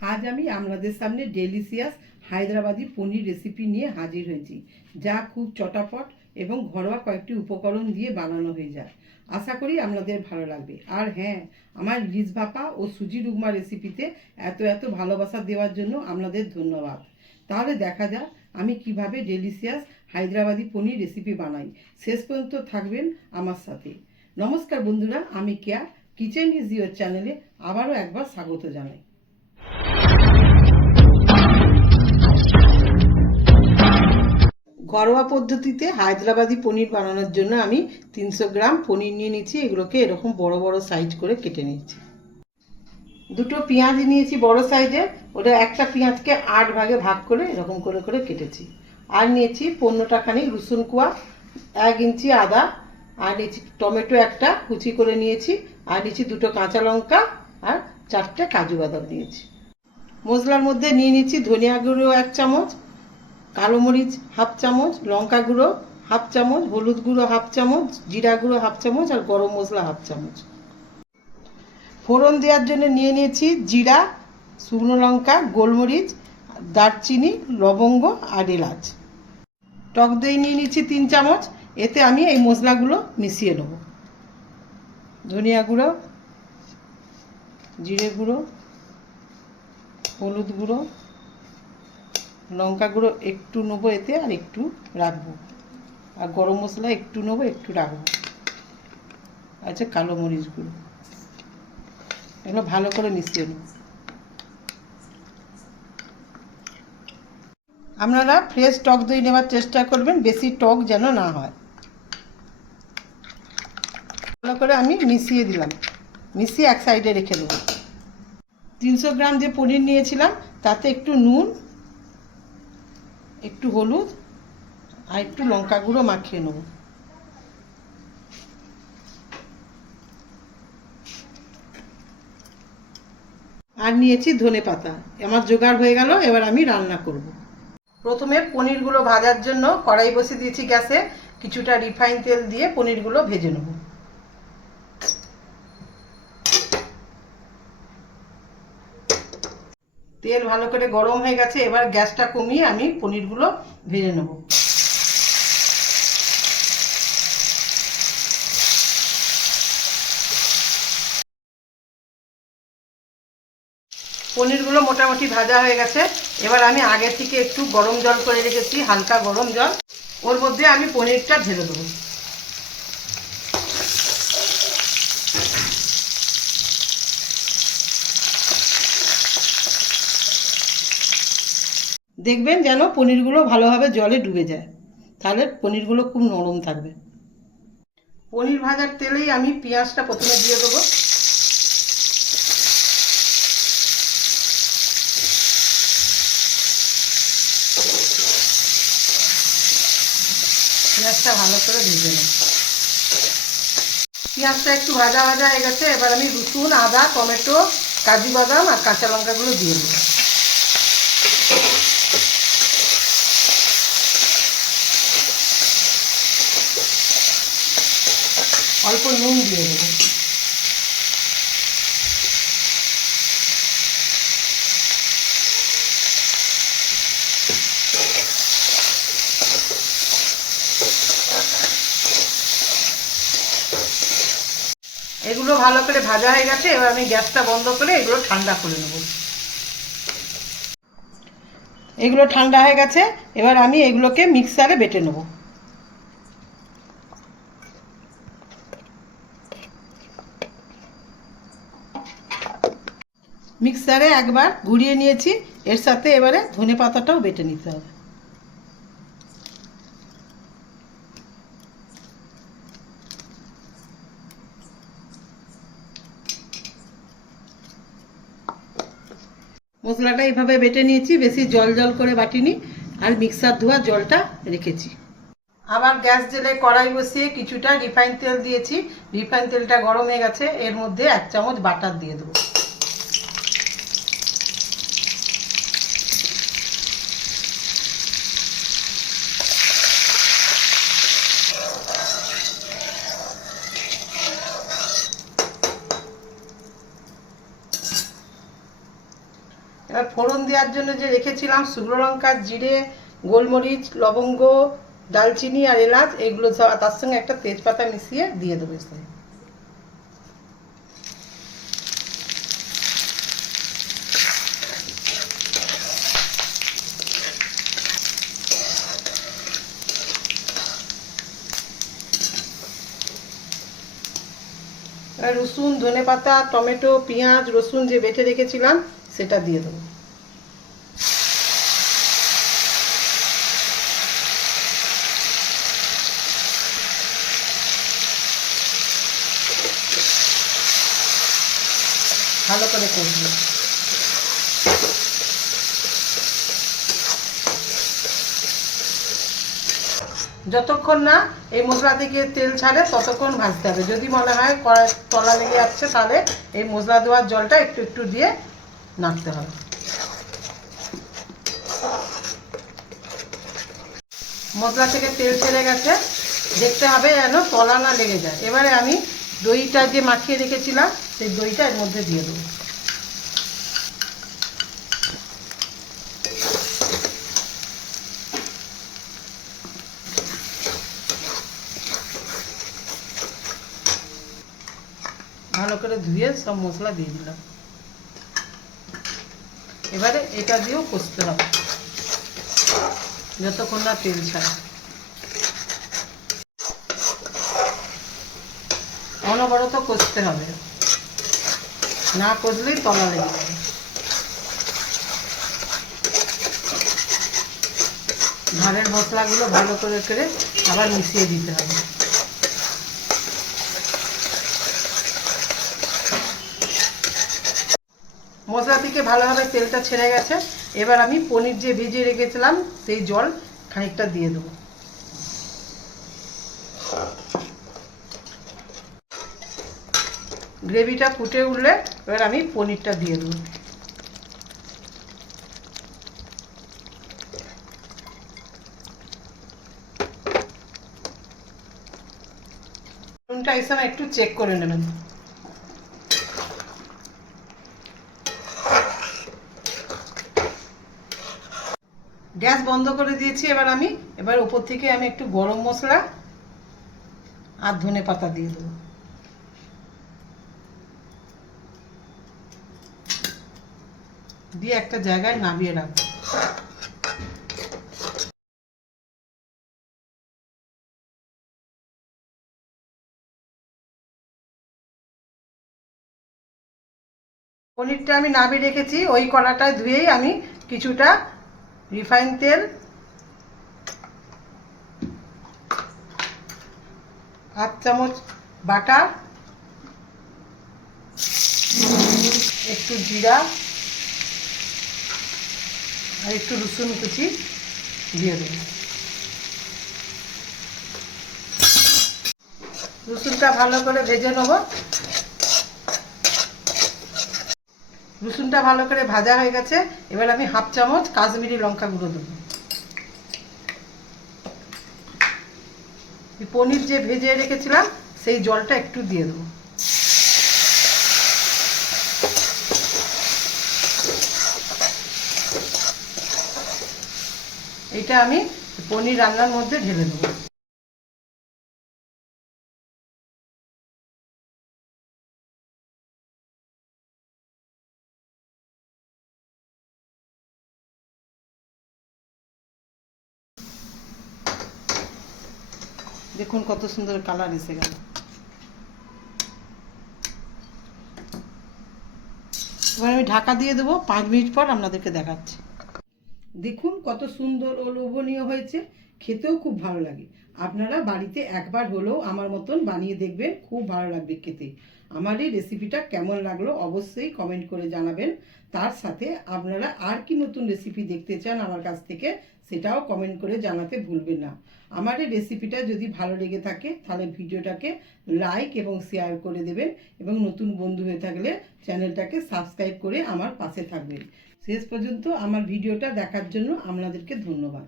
আজ আমি আপনাদের সামনে ডেলিশিয়াস হায়দ্রাবাদি পনির রেসিপি নিয়ে হাজির হয়েছি, যা খুব চটাপট এবং ঘরোয়া কয়েকটি উপকরণ দিয়ে বানানো হয়ে যায়। আশা করি আপনাদের ভালো লাগবে। আর হ্যাঁ, আমার ইলিশ ভাপা ও সুজি রুগমা রেসিপিতে এত ভালোবাসা দেওয়ার জন্য আপনাদের ধন্যবাদ। তাহলে দেখা যাক আমি কিভাবে ডেলিশিয়াস হায়দ্রাবাদি পনির রেসিপি বানাই। শেষ পর্যন্ত থাকবেন আমার সাথে। নমস্কার বন্ধুরা, আমি কেয়া কিচেন ইজ ইয়োর চ্যানেলে আবারও একবার স্বাগত জানাই। ঘরোয়া পদ্ধতিতে হায়দ্রাবাদি পনির বানানোর জন্য আমি 300 গ্রাম পনির নিয়ে নিচ্ছি। এগুলোকে এরকম বড় বড় সাইজ করে কেটে নিচ্ছি। দুটো পেঁয়াজ নিয়েছি বড় সাইজের, ওটা একটা পেঁয়াজকে 8 ভাগে ভাগ করে এরকম করে করে কেটেছি। আর নিয়েছি 15টা খানি রসুন কোয়া, 1 ইঞ্চি আদা, আর নিয়েছি টমেটো একটা কুচি করে নিয়েছি, আর নিয়েছি 2টো কাঁচা লঙ্কা, আর 4টে কাজু বাদাম নিয়েছি। মশলার মধ্যে নিয়ে নিচ্ছি ধনিয়া গুঁড়ো 1 চামচ, কালো মরিচ 1/2 চামচ, লঙ্কা গুঁড়ো 1/2 চামচ, হলুদ গুঁড়ো 1/2 চামচ, জিরা গুঁড়ো 1/2 চামচ, আর গরম মশলা 1/2 চামচ। ফোড়ন দেওয়ার জন্য নিয়ে নিয়েছি জিরা, শুকনো লঙ্কা, গোলমরিচ, দারচিনি, লবঙ্গ আর এলাচ। টক দই নিয়ে নিচ্ছি 3 চামচ। এতে আমি এই মশলাগুলো মিশিয়ে নেব। ধনিয়া গুঁড়ো, জিরে গুঁড়ো, হলুদ গুঁড়ো, লঙ্কা গুঁড়ো একটু নেবো এতে, আর একটু রাখবো, আর গরম মশলা একটু নেবো, একটু রাখবো। আচ্ছা, কালো মরিচ গুঁড়ো, এগুলো ভালো করে মিশিয়ে নেব। আপনারা ফ্রেশ টক দই নেওয়ার চেষ্টা করবেন, বেশি টক যেন না হয়। ভালো করে আমি মিশিয়ে দিলাম, মিশিয়ে এক সাইডে রেখে দেবো। 300 গ্রাম যে পনির নিয়েছিলাম তাতে একটু নুন, একটু হলুদ আর একটু লঙ্কা গুঁড়ো মাখিয়ে নেব। আর নিয়েছি ধনে পাতা। আমার জোগাড় হয়ে গেল, এবার আমি রান্না করব। প্রথমে পনিরগুলো ভাজার জন্য কড়াই বসিয়ে দিয়েছি গ্যাসে। কিছুটা রিফাইন তেল দিয়ে পনিরগুলো ভেজে নেব। তেল ভালো করে গরম হয়ে গেছে, এবার গ্যাসটা কমিয়ে আমি পনিরগুলো ভেজে নেব। পনিরগুলো মোটামুটি ভাজা হয়ে গেছে। এবার আমি আগে থেকে একটু গরম জল করে রেখেছি, হালকা গরম জল, ওর মধ্যে আমি পনিরটা ঢেলে দেবো। দেখবেন যেন পনিরগুলো ভালোভাবে জলে ডুবে যায়, তাহলে পনিরগুলো খুব নরম থাকবে। পনির ভাজার তেলেই আমি পেঁয়াজটা প্রথমে দিয়ে দেবো। পেঁয়াজটা ভালো করে ভেজে নেব। পেঁয়াজটা একটু ভাজা ভাজা হয়ে গেছে, এবার আমি রসুন, আদা, টমেটো, কাজু বাদাম আর কাঁচা লঙ্কাগুলো দিয়ে দেবো। অল্প নুন দিয়ে দেবো। এগুলো ভালো করে ভাজা হয়ে গেছে, এবার আমি গ্যাসটা বন্ধ করে এগুলো ঠান্ডা করে নেব। এগুলো ঠান্ডা হয়ে গেছে, এবার আমি এগুলোকে মিক্সারে বেটে নেব। মিক্সারে একবার ঘুরিয়ে নিয়েছি, এর সাথে এবারে ধনে পাতাটাও বেটে নিতে হবে। মশলাটা এইভাবে বেটে নিয়েছি, বেশি জল জল করে বাটিনি, আর মিক্সার ধোয়া জলটা রেখেছি। আবার গ্যাস জেলে কড়াই বসিয়ে কিছুটা রিফাইন তেল দিয়েছি। রিফাইন তেলটা গরম হয়ে গেছে, এর মধ্যে 1 চামচ বাটার দিয়ে দেবো। এবার ফোড়ন দেওয়ার জন্য যে রেখেছিলাম শুকনো লঙ্কা, জিরে, গোলমরিচ, লবঙ্গ, দালচিনি আর এলাচ, এগুলো তার সঙ্গে একটা তেজপাতা মিশিয়ে দিয়ে দেবো। রসুন, ধনেপাতা, টমেটো, পেঁয়াজ, রসুন যে বেটে রেখেছিলাম সেটা দিয়ে দেবো। ভালো করে কষবো। যতক্ষণ না এই মশলা থেকে তেল ছাড়ে ততক্ষণ ভাজতে হবে। যদি মনে হয় কড়াই তলা লেগে যাচ্ছে তাহলে এই মশলা দেওয়ার জলটা একটু একটু দিয়ে নাড়তে হবে। মশলা থেকে তেল ছেড়ে গেছে, দেখতে হবে যেন তলা না লেগে যায়। এবারে আমি দইটা যে মাখিয়ে রেখেছিলাম সেই দইটা এর মধ্যে দিয়ে দেবো। ভালো করে ধুয়ে সব মশলা দিয়ে দিলাম। এবারে এটা দিয়েও কষতে হবে যতক্ষণ না তেল ছাড়ে। অনবরত কষতে হবে, না কষলেই তলা লেগে যাবে। ধারের মশলাগুলো ভালো করে আবার মিশিয়ে দিতে হবে। মশলা থেকে ভালোভাবে তেলটা ছেড়ে গেছে। এবার আমি পনির যে ভেজে রেখেছিলাম সেই জল খানিকটা দিয়ে দেবো। গ্রেভিটা ফুটে উঠলে এবার আমি পনিরটা দিয়ে দেবো। নুনটা এই সময় একটু চেক করে নেবেন। গ্যাস বন্ধ করে দিয়েছি। এবার উপর থেকে আমি একটু গরম মশলা আর ধনে পাতা দিয়ে দেবো। দিয়ে একটা জায়গায় নামিয়ে রাখবো। পনিরটা আমি নামিয়ে রেখেছি। ওই কড়াটায় ধুয়েই আমি কিছুটা রিফাইন তেল, হাফ চামচ বাটার, একটু জিরা আর একটু রসুন কুচি দিয়ে দেব। রসুনটা ভালো করে ভেজে নেব। রসুনটা ভালো করে ভাজা হয়ে গেছে। এবার আমি হাফ চামচ কাশ্মীরি লঙ্কা গুঁড়ো দেবো। পনির যে ভেজে রেখেছিলাম সেই জলটা একটু দিয়ে দেবো। এটা আমি পনির রান্নার মধ্যে ঢেলে দেবো। দেখুন কত সুন্দর কালার এসে গেল। এবার আমি ঢাকা দিয়ে দেবো। 5 মিনিট পর আপনাদেরকে দেখাচ্ছি। দেখুন কত সুন্দর ও লোভনীয় হয়েছে, খেতেও খুব ভালো লাগে। আপনারা বাড়িতে একবার হলেও আমার মতন বানিয়ে দেখবেন, খুব ভালো লাগবে খেতে। আমার এই রেসিপিটা কেমন লাগলো অবশ্যই কমেন্ট করে জানাবেন। তার সাথে আপনারা আর কি নতুন রেসিপি দেখতে চান আমার কাছ থেকে সেটাও কমেন্ট করে জানাতে ভুলবেন না। আমার এই রেসিপিটা যদি ভালো লেগে থাকে তাহলে ভিডিওটাকে লাইক এবং শেয়ার করে দেবেন, এবং নতুন বন্ধু হয়ে থাকলে চ্যানেলটাকে সাবস্ক্রাইব করে আমার পাশে থাকবেন। শেষ পর্যন্ত আমার ভিডিওটা দেখার জন্য আপনাদেরকে ধন্যবাদ।